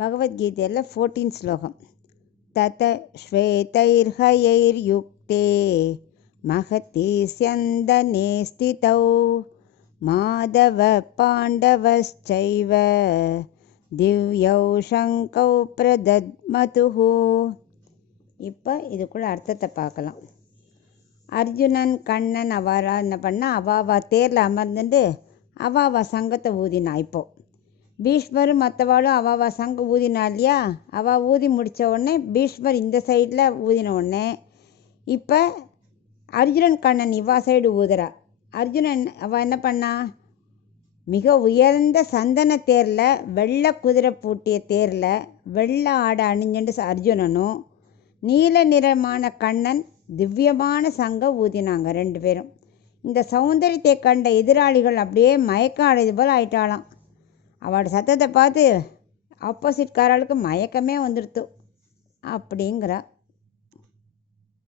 பகவத்கீதையில் 14 ஸ்லோகம். தத ஸ்வேதைர்ஹயைர்யுக்தே மகதி ஸ்யந்தனே ஸ்திதௌ மாதவ பாண்டவஸ்சைவ திவ்யௌ சங்கௌ பிரதத்மதுஹு. இப்போ இதுக்குள்ள அர்த்தத்தை பார்க்கலாம். அர்ஜுனன் கண்ணன் அவாரா என்ன பண்ணா, அவாவா தேரில் அமர்ந்துட்டு அவாவா சங்கத்தை ஊதினா. இப்போது பீஷ்மரும் மற்றவாளும் அவாவா சங்கம் ஊதினா இல்லையா? அவள் ஊதி முடித்த உடனே பீஷ்மர் இந்த சைடில் ஊதின உடனே இப்போ அர்ஜுனன் கண்ணன் இவா சைடு ஊதுறா. அர்ஜுனன் அவள் என்ன பண்ணா, மிக உயர்ந்த சந்தன தேரில், வெள்ளை குதிரை பூட்டிய தேரில் வெள்ளை ஆடை அணிஞ்சுட்டு அர்ஜுனனும் நீல நிறமான கண்ணன் திவ்யமான சங்கம் ஊதினாங்க 2 பேரும். இந்த சௌந்தரியத்தை கண்ட எதிராளிகள் அப்படியே மயக்கம் அடைது போல் ஆயிட்டாளாம். அவளோட சத்தத்தை பார்த்து ஆப்போசிட்காரர்களுக்கு மயக்கமே வந்துடுத்து அப்படிங்கிறா.